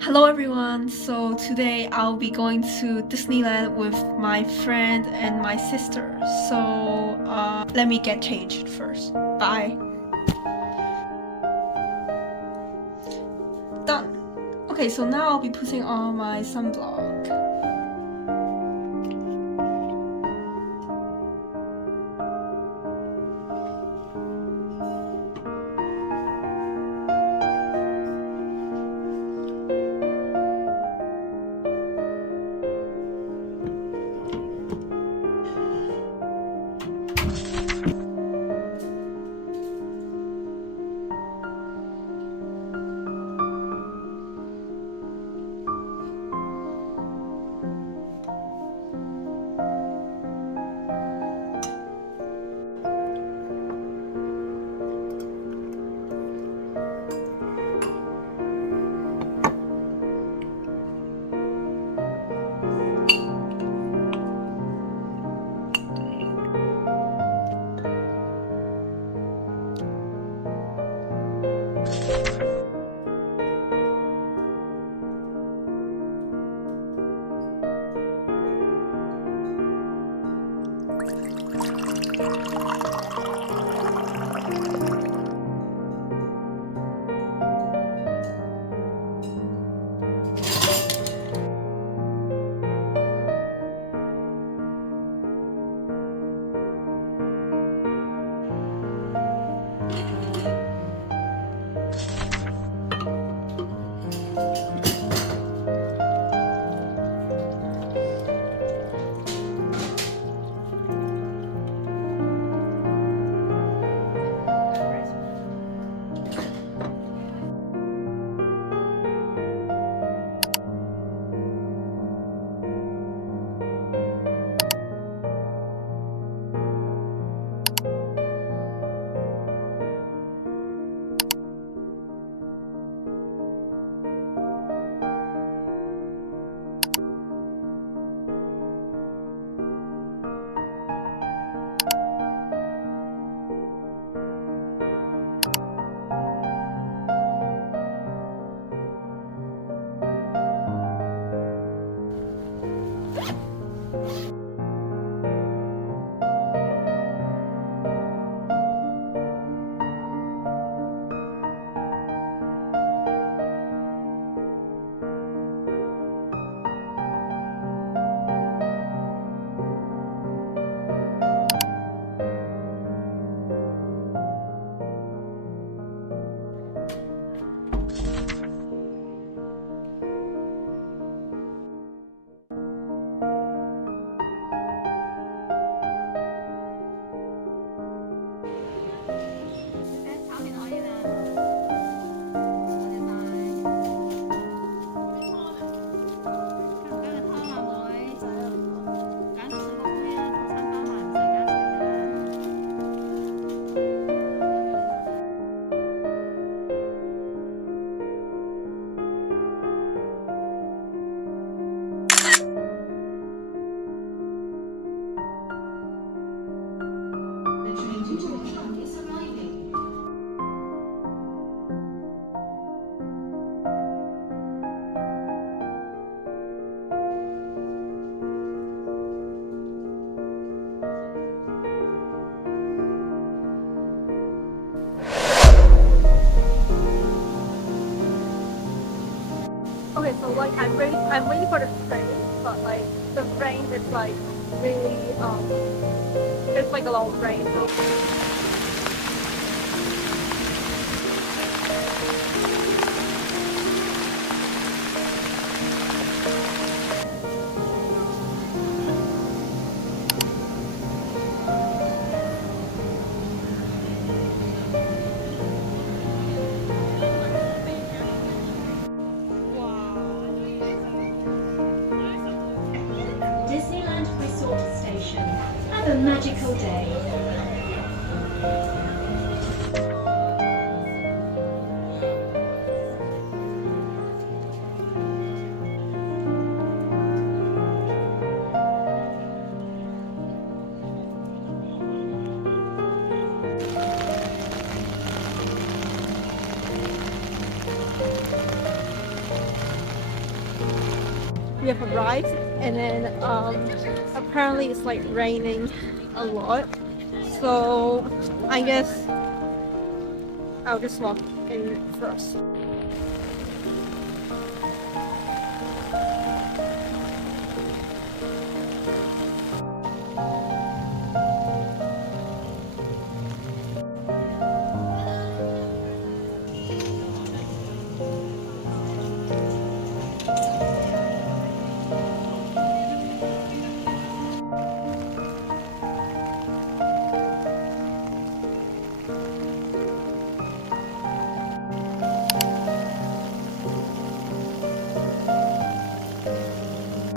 Hello everyone, so today I'll be going to Disneyland with my friend and my sister. So let me get changed first. Bye. Done. Okay, so now I'll be putting on my sunblock. Okay, so like I'm waiting for the train, but like the train is like really it's like a long train. So. Disneyland Resort Station. Have a magical day. we have arrived, and then apparently it's like raining a lot, so I guess I'll just walk in first.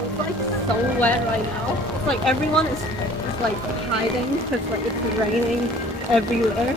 It's like so wet right now. It's like everyone is like hiding because like it's raining everywhere.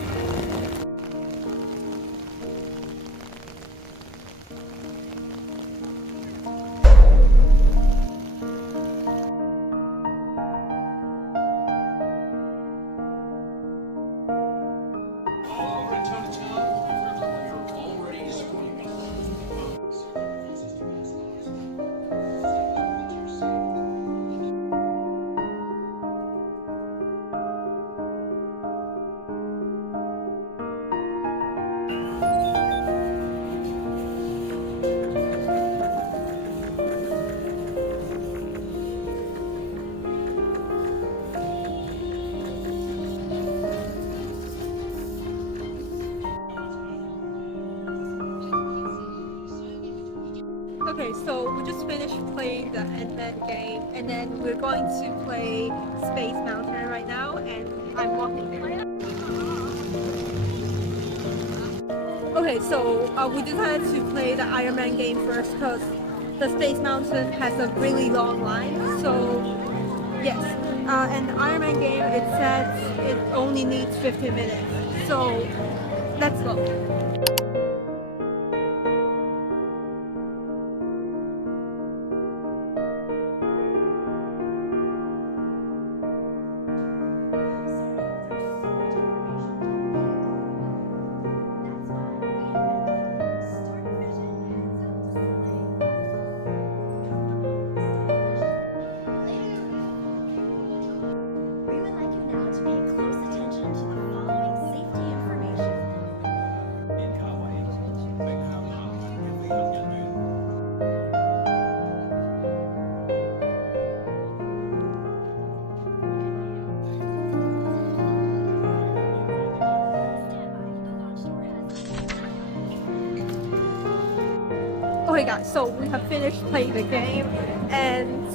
Okay, so we just finished playing the Ant-Man game, and then we're going to play Space Mountain right now, and I'm walking there. Okay, so we decided to play the Iron Man game first because the Space Mountain has a really long line. So yes, and the Iron Man game, it says it only needs 15 minutes. So let's go. Okay guys, so we have finished playing the game, and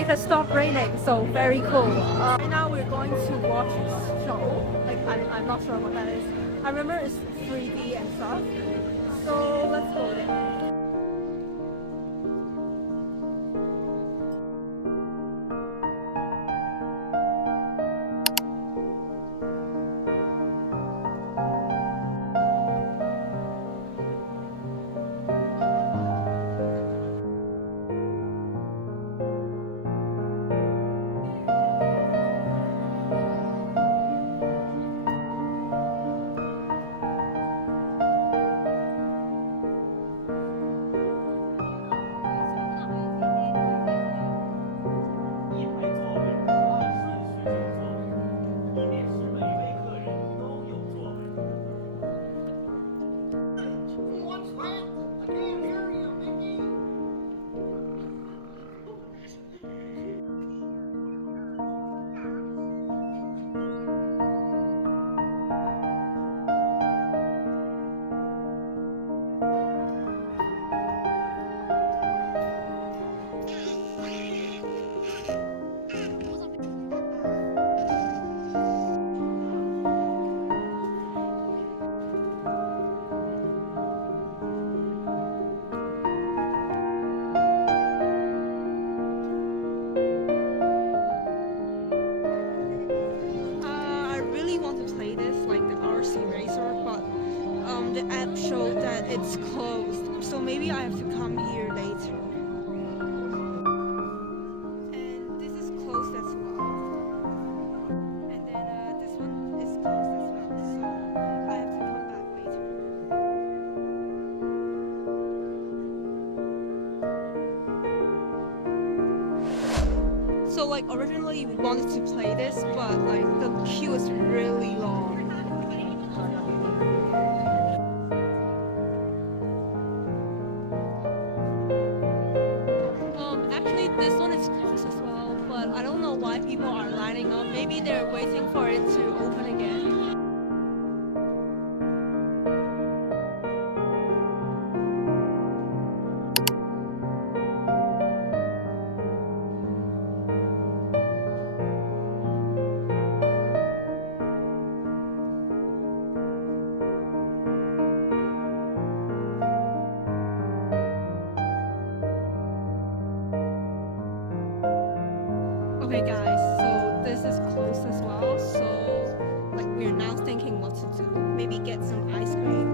it has stopped raining, so very cool. Right now we're going to watch a show, like I'm not sure what that is. I remember it's 3D and stuff, so let's go there. The app showed that it's closed, so maybe I have to come here later. And this is closed as well. And then this one is closed as well, so I have to come back later. like originally we wanted to play this, but like the queue is really long. Actually this one is closed as well, but I don't know why people are lining up. Maybe they're waiting for it to open again. Okay guys, so this is closed as well, so like we're now thinking what to do. Maybe get some ice cream.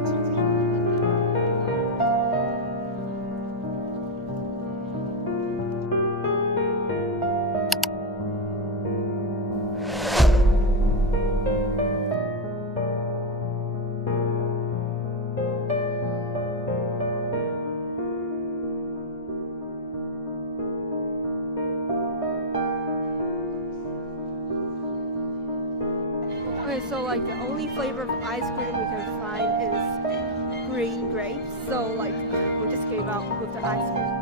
Okay, so like the only flavor of ice cream we can find is green grapes. So like we just gave out with the ice cream.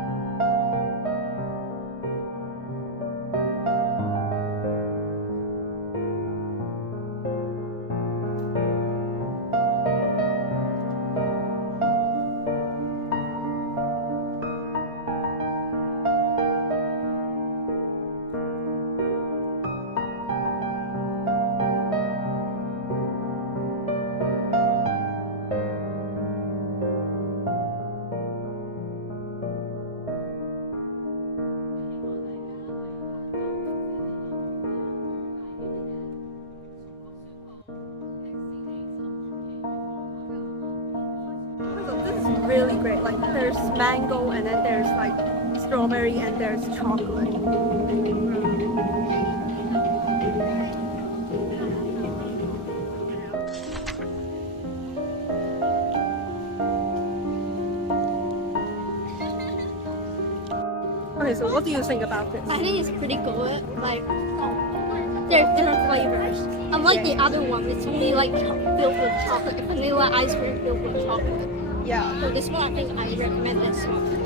So this is really great. Like there's mango and then there's like strawberry and there's chocolate. Okay, so what do you think about this? I think it's pretty good. Like, there's different flavors. Unlike the other one, it's only like filled with chocolate, vanilla ice cream filled with chocolate. Yeah. So this one, I think I recommend this one.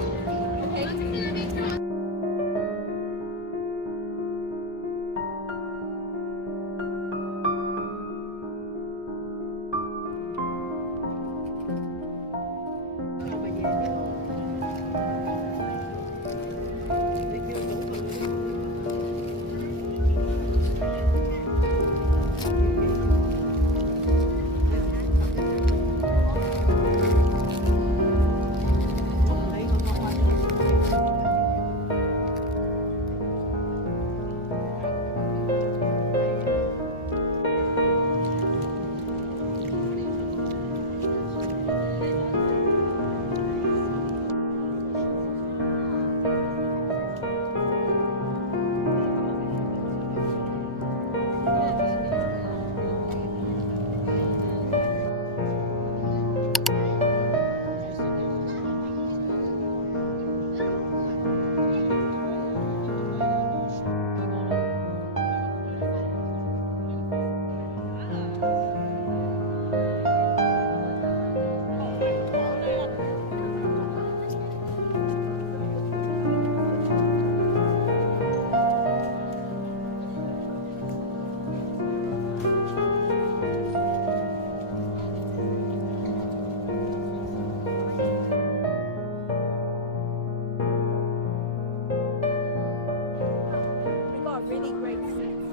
Really great seats.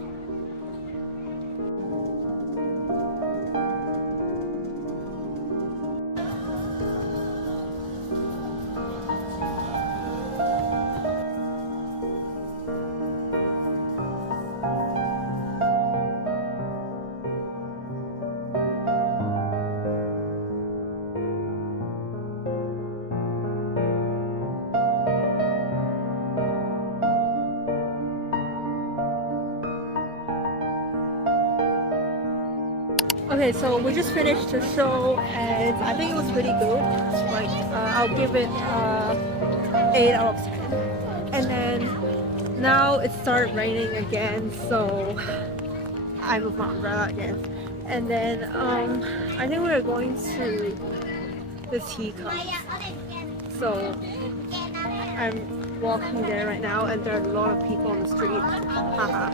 Okay, so we just finished the show and I think it was really good. Like I'll give it 8 out of 10. And then now it started raining again, so I moved my umbrella again. And then I think we're going to the teacup. So I'm walking there right now, and there are a lot of people on the street. Haha.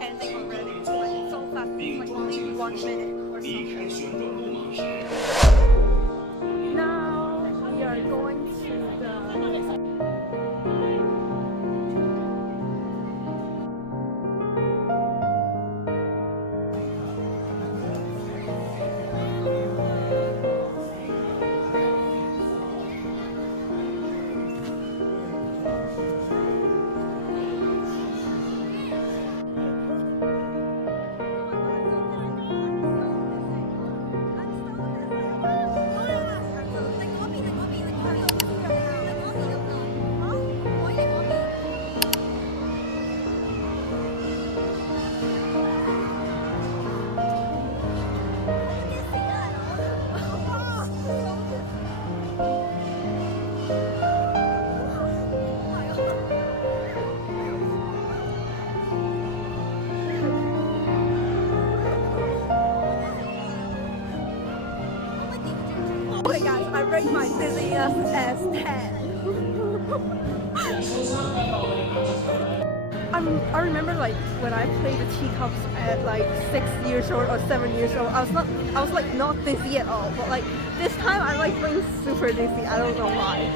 Ending already. It's like so fast. It's like only 1 minute or something. Now we are going to the Okay guys, I rate my dizziness as 10. I remember like when I played the teacups at like 6 years old or 7 years old, I was like not dizzy at all, but like this time I like being super dizzy. I don't know why.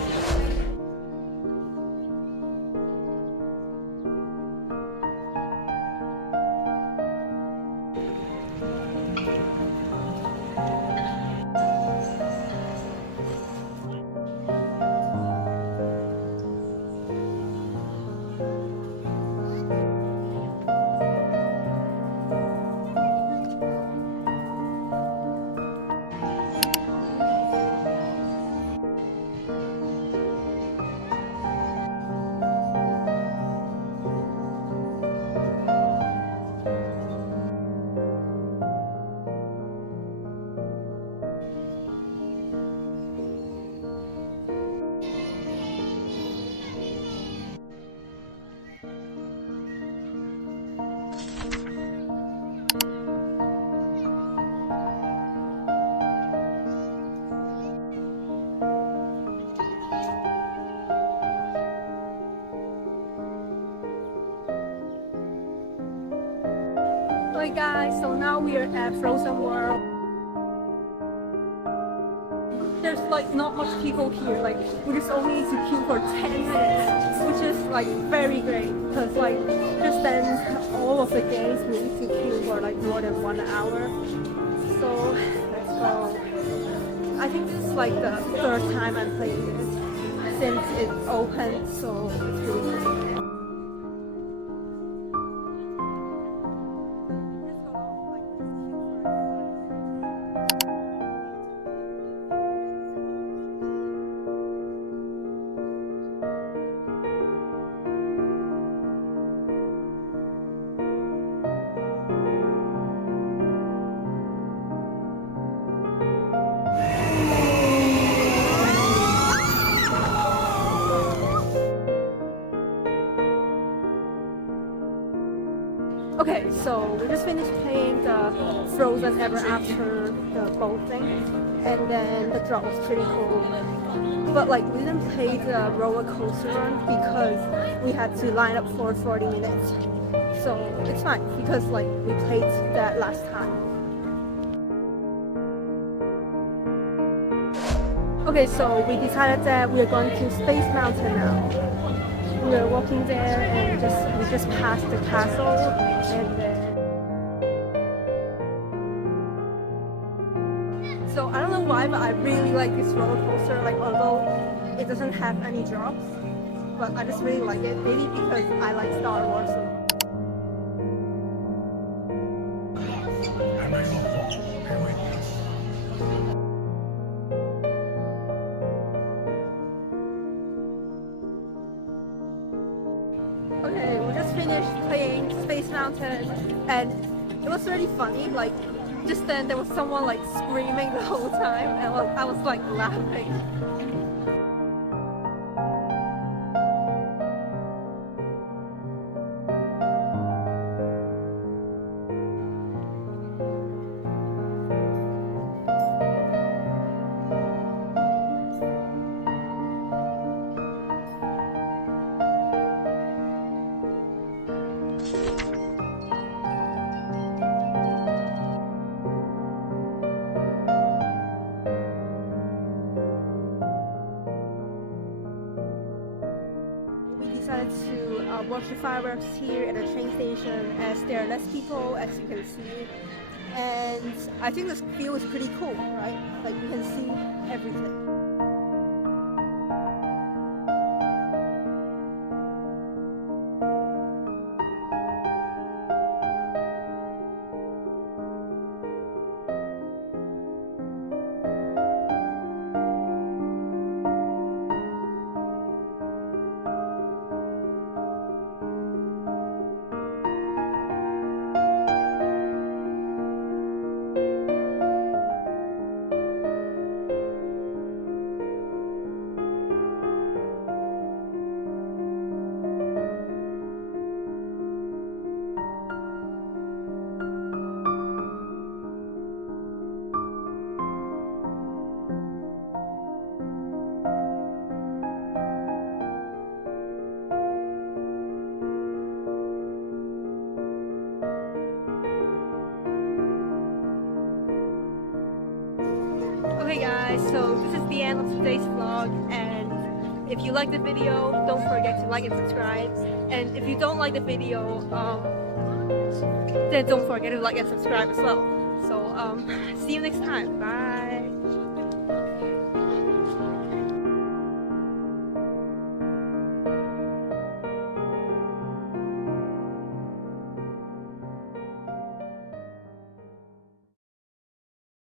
Alright guys, so now we are at Frozen World. There's like not much people here, like we just only need to queue for 10 minutes, which is like very great because like just then all of the games we need to queue for like more than 1 hour. So let's go. I think this is like the third time I'm playing this since it's open, so it's really great. Okay, so we just finished playing the Frozen Ever After, the boat thing, and then the drop was pretty cool. But like we didn't play the roller coaster run because we had to line up for 40 minutes. So it's fine because like we played that last time. Okay, so we decided that we are going to Space Mountain now. we were walking there and we just passed the castle and then. So I don't know why, but I really like this roller coaster. Like although it doesn't have any drops, but I just really like it. Maybe because I like Star Wars so much. Okay, we just finished playing Space Mountain and it was really funny. Like just then there was someone like screaming the whole time and I was like laughing. Decided to watch the fireworks here at the train station as there are less people, as you can see, and I think this view is pretty cool, right? Like you can see everything. Okay guys, so this is the end of today's vlog, and if you like the video, don't forget to like and subscribe, and if you don't like the video, then don't forget to like and subscribe as well. So see you next time. Bye.